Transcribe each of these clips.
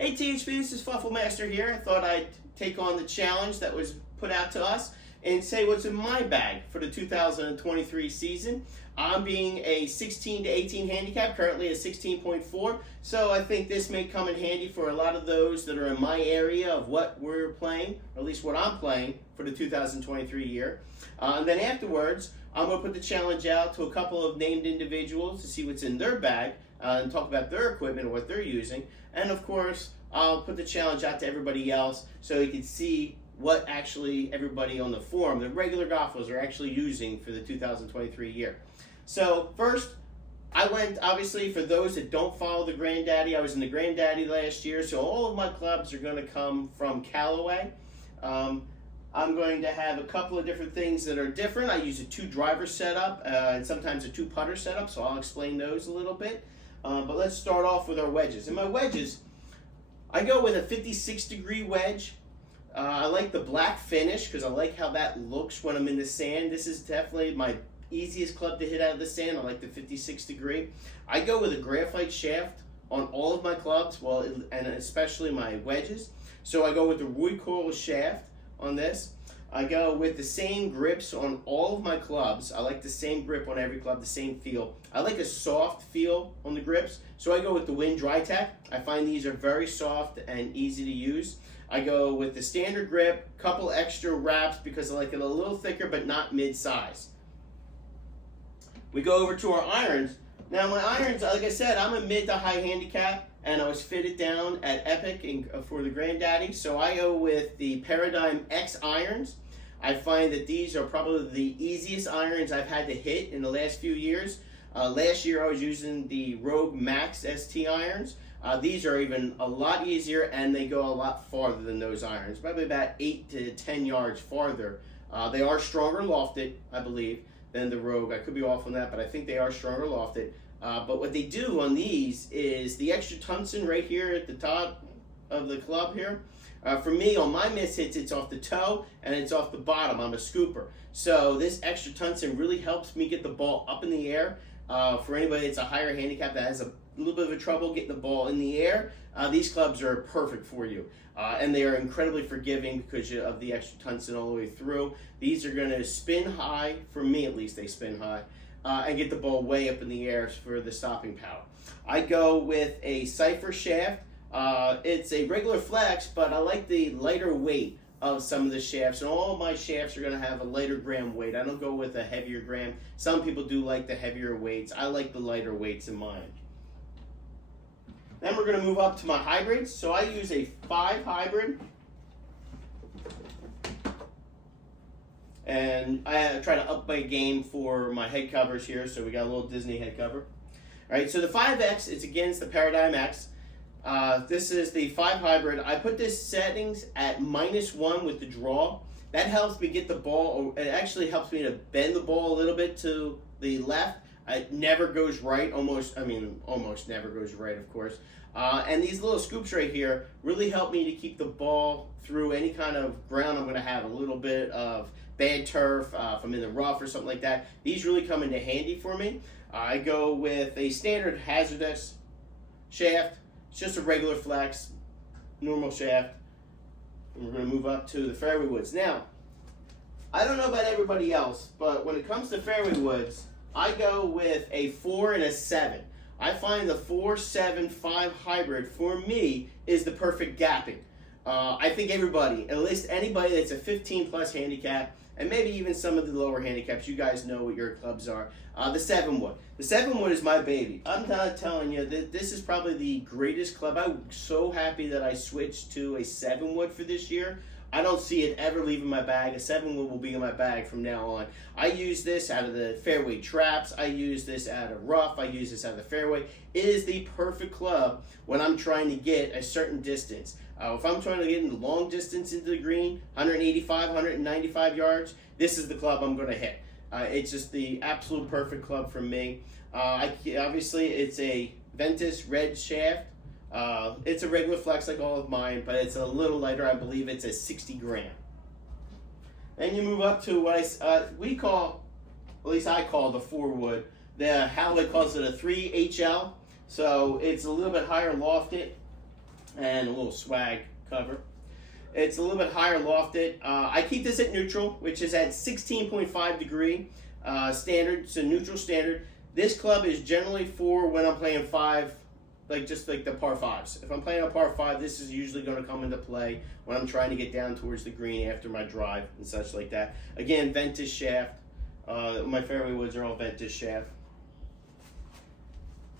Hey THP, this is Fluffle Master here. I thought I'd take on the challenge that was put out to us and say what's in my bag for the 2023 season. I'm being a 16 to 18 handicap, currently a 16.4, so I think this may come in handy for a lot of those that are in my area of what we're playing, or at least what I'm playing for the 2023 year. And then afterwards, I'm going to put the challenge out to a couple of named individuals to see what's in their bag and talk about their equipment and what they're using. And of course, I'll put the challenge out to everybody else so you can see what actually everybody on the forum, the regular golfers, are actually using for the 2023 year. So first, I went, obviously, for those that don't follow the Granddaddy, I was in the Granddaddy last year, so all of my clubs are going to come from Callaway. I'm going to have a couple of different things that are different. I use a 2-driver setup and sometimes a 2-putter setup, so I'll explain those a little bit. But let's start off with our wedges. In my wedges, I go with a 56-degree wedge. I like the black finish because I like how that looks when I'm in the sand. This is definitely my easiest club to hit out of the sand. I like the 56 degree. I go with a graphite shaft on all of my clubs, and especially my wedges. So I go with the Roy Coral shaft on this. I go with the same grips on all of my clubs. I like the same grip on every club, the same feel. I like a soft feel on the grips, so I go with the Wind Dry Tech. I find these are very soft and easy to use. I go with the standard grip, couple extra wraps because I like it a little thicker but not mid-size. We go over to our irons. Now my irons, like I said, I'm a mid to high handicap, and I was fitted down at Epic for the Granddaddy, so I go with the Paradigm X irons. I find that these are probably the easiest irons I've had to hit in the last few years. Last year I was using the Rogue Max ST irons. These are even a lot easier, and they go a lot farther than those irons, probably about 8 to 10 yards farther. They are stronger lofted, I believe, than the Rogue. I could be off on that, but I think they are stronger lofted. But what they do on these is the extra tungsten right here at the top of the club here. For me, on my miss hits, it's off the toe and it's off the bottom. I'm a scooper. So this extra tungsten really helps me get the ball up in the air. For anybody that's a higher handicap that has a little bit of a trouble getting the ball in the air, these clubs are perfect for you. And they are incredibly forgiving because of the extra tungsten all the way through. These are going to spin high, for me at least they spin high, and get the ball way up in the air for the stopping power. I go with a Cypher shaft. It's a regular flex, but I like the lighter weight of some of the shafts, and all my shafts are going to have a lighter gram weight. I don't go with a heavier gram. Some people do like the heavier weights. I like the lighter weights in mine. Then we're going to move up to my hybrids. So I use a 5 hybrid. And I try to up my game for my head covers here. So we got a little Disney head cover. All right, so the 5X is against the Paradigm X. This is the 5 hybrid. I put this settings at -1 with the draw. That helps me get the ball. It actually helps me to bend the ball a little bit to the left. It never goes right, almost never goes right, of course. And these little scoops right here really help me to keep the ball through any kind of ground I'm going to have, a little bit of bad turf, if I'm in the rough or something like that. These really come into handy for me. I go with a standard hazardous shaft. It's just a regular flex, normal shaft. And we're going to move up to the fairway woods. Now, I don't know about everybody else, but when it comes to fairway woods, I go with a 4 and a 7. I find the 4, 7, 5 hybrid for me is the perfect gapping. I think everybody, at least anybody that's a 15 plus handicap, and maybe even some of the lower handicaps, you guys know what your clubs are. The 7 wood. The 7 wood is my baby. I'm not telling you that this is probably the greatest club. I'm so happy that I switched to a 7 wood for this year. I don't see it ever leaving my bag. A 7 wood will be in my bag from now on. I use this out of the fairway traps. I use this out of rough. I use this out of the fairway. It is the perfect club when I'm trying to get a certain distance. If I'm trying to get in the long distance into the green, 185, 195 yards, this is the club I'm going to hit. It's just the absolute perfect club for me. Obviously, it's a Ventus red shaft. It's a regular flex like all of mine, but it's a little lighter. I believe it's a 60 gram. Then you move up to what we call, at least I call the 4 wood. The Callaway calls it a 3HL, so it's a little bit higher lofted. and a little swag cover. It's a little bit higher lofted. I keep this at neutral, which is at 16.5 degree standard. It's a neutral standard. This club is generally for when I'm playing five, just like the par fives. If I'm playing a par five, this is usually going to come into play when I'm trying to get down towards the green after my drive and such like that. Again, Ventus shaft. My fairway woods are all Ventus shaft.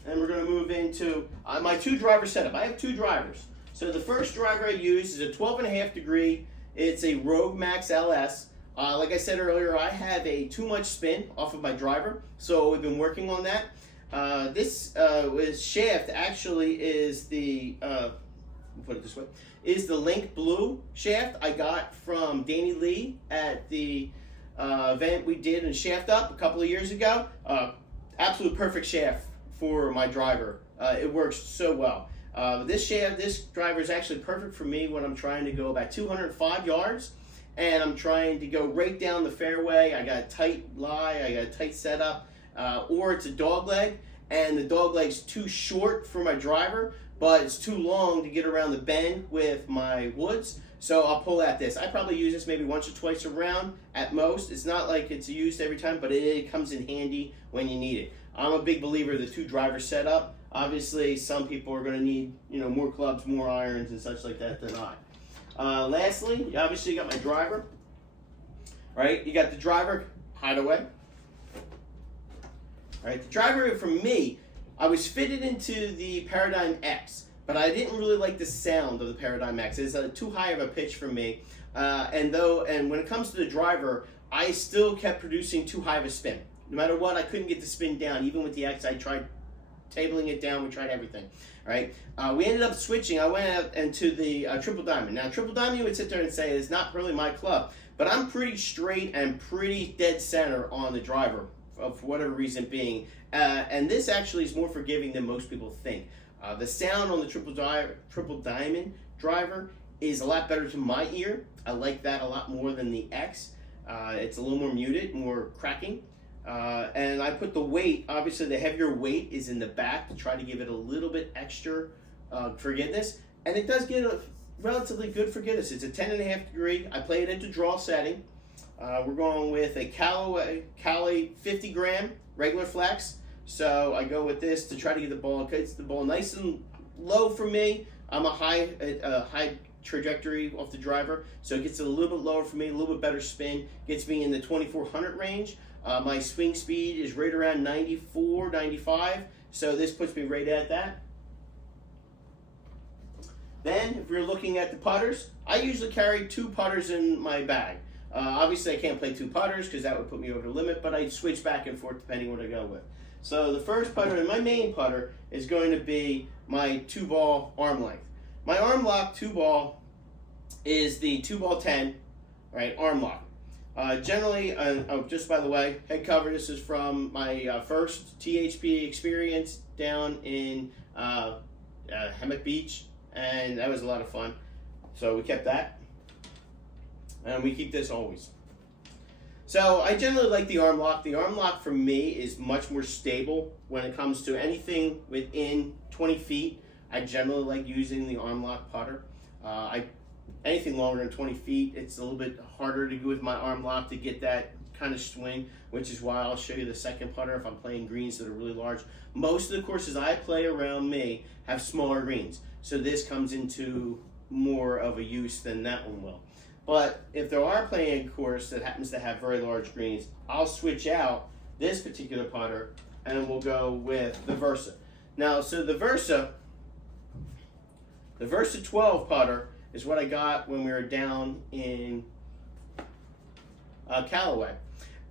And we're going to move into my two driver setup. I have two drivers. So the first driver I use is a 12.5 degree. It's a Rogue Max LS. Like I said earlier, I have a too much spin off of my driver, so we've been working on that. This shaft actually is the, put it this way, is the Link Blue shaft I got from Danny Lee at the event we did in Shaft Up a couple of years ago. Absolute perfect shaft for my driver. It works so well. This driver is actually perfect for me when I'm trying to go about 205 yards and I'm trying to go right down the fairway. I got a tight lie, I got a tight setup, or it's a dog leg, and the dog leg's too short for my driver, but it's too long to get around the bend with my woods. So I'll pull out this. I probably use this maybe once or twice a round at most. It's not like it's used every time, but it comes in handy when you need it. I'm a big believer of the two driver setup. Obviously, some people are going to need, more clubs, more irons, and such like that than I. Lastly, obviously you got my driver, right? You got the driver hideaway. All right, the driver for me, I was fitted into the Paradigm X, but I didn't really like the sound of the Paradigm X. It's too high of a pitch for me, and when it comes to the driver, I still kept producing too high of a spin. No matter what, I couldn't get the spin down. Even with the X, I tried tabling it down. We tried everything. All right. We ended up switching. I went out into the Triple Diamond. Now, Triple Diamond, you would sit there and say it's not really my club, but I'm pretty straight and pretty dead center on the driver, for whatever reason being. And this actually is more forgiving than most people think. The sound on the Triple Diamond driver is a lot better to my ear. I like that a lot more than the X. It's a little more muted, more cracking. And I put the weight, obviously the heavier weight is in the back to try to give it a little bit extra forgiveness. And it does get a relatively good forgiveness. It's a 10.5 degree. I play it into draw setting. We're going with a Cali 50 gram regular flex. So I go with this to try to get the ball nice and low for me. I'm a high trajectory off the driver, so it gets a little bit lower for me, a little bit better spin, gets me in the 2400 range. My swing speed is right around 94, 95, so this puts me right at that. Then, if we're looking at the putters, I usually carry 2 putters in my bag. Obviously, I can't play 2 putters because that would put me over the limit, but I switch back and forth depending what I go with. So the first putter, and my main putter, is going to be my 2-ball arm length. My arm lock 2-ball is the 2-ball 10, right, arm lock. Generally, just by the way, head cover, this is from my first THP experience down in Hammock Beach, and that was a lot of fun. So we kept that, and we keep this always. So I generally like the arm lock. The arm lock for me is much more stable when it comes to anything within 20 feet. I generally like using the arm lock putter. Anything longer than 20 feet, it's a little bit harder to go with my arm lock to get that kind of swing, which is why I'll show you the second putter if I'm playing greens that are really large. Most of the courses I play around me have smaller greens, so this comes into more of a use than that one will. But if there are playing a course that happens to have very large greens, I'll switch out this particular putter and we'll go with the Versa. Now, so the Versa 12 putter is what I got when we were down in Callaway.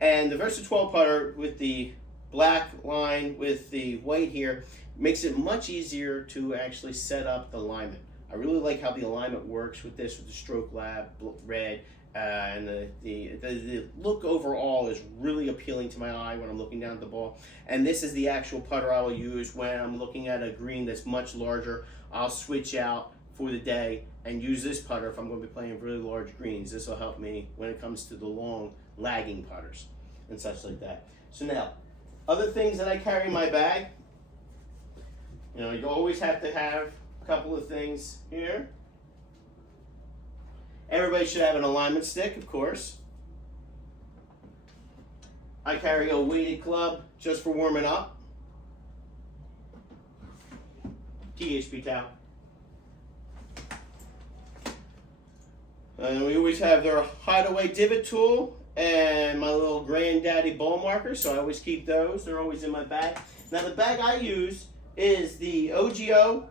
And the Versa 12 putter with the black line with the white here makes it much easier to actually set up the alignment. I really like how the alignment works with this, with the Stroke Lab red, and the look overall is really appealing to my eye when I'm looking down at the ball. And this is the actual putter I will use when I'm looking at a green that's much larger. I'll switch out for the day and use this putter if I'm going to be playing really large greens. This will help me when it comes to the long lagging putters and such like that. So now, other things that I carry in my bag, you always have to have a couple of things here. Everybody should have an alignment stick, of course. I carry a weighted club just for warming up. THP towel. And we always have their hideaway divot tool and my little granddaddy ball marker, so I always keep those. They're always in my bag. Now the bag I use is the OGO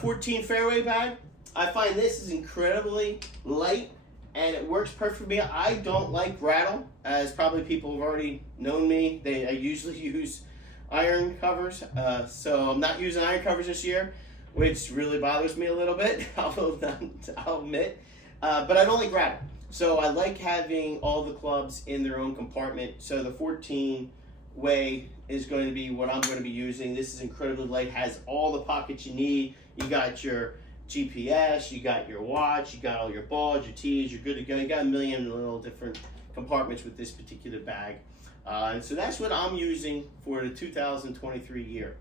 14 fairway bag. I find this is incredibly light and it works perfect for me. I don't like rattle, as probably people have already known me. I usually use iron covers, so I'm not using iron covers this year, which really bothers me a little bit, I'll admit. But I don't like rattle. So I like having all the clubs in their own compartment. So the 14 way is going to be what I'm going to be using. This is incredibly light, has all the pockets you need. You got your GPS, you got your watch, you got all your balls, your tees, you're good to go. You got a million little different compartments with this particular bag. And so that's what I'm using for the 2023 year.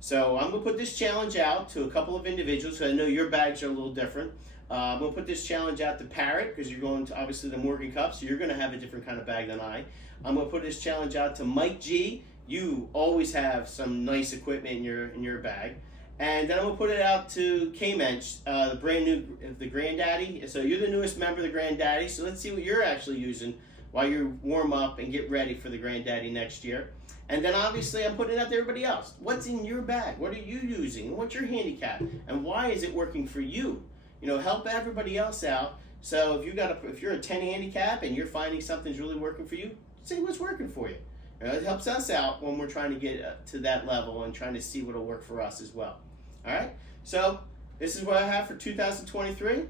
So I'm going to put this challenge out to a couple of individuals, because I know your bags are a little different. I'm going to put this challenge out to Parrot, because you're going to obviously the Morgan Cup, so you're going to have a different kind of bag than I. I'm going to put this challenge out to Mike G. You always have some nice equipment in your bag. And then I'm going to put it out to K-Mensch, the brand new, the Granddaddy. So you're the newest member of the Granddaddy, so let's see what you're actually using while you warm up and get ready for the Granddaddy next year. And then obviously I'm putting it out to everybody else. What's in your bag? What are you using? What's your handicap? And why is it working for you? You know, help everybody else out. So if you're a 10 handicap and you're finding something's really working for you, say what's working for you. It helps us out when we're trying to get to that level and trying to see what'll work for us as well. All right. So this is what I have for 2023.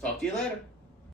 Talk to you later.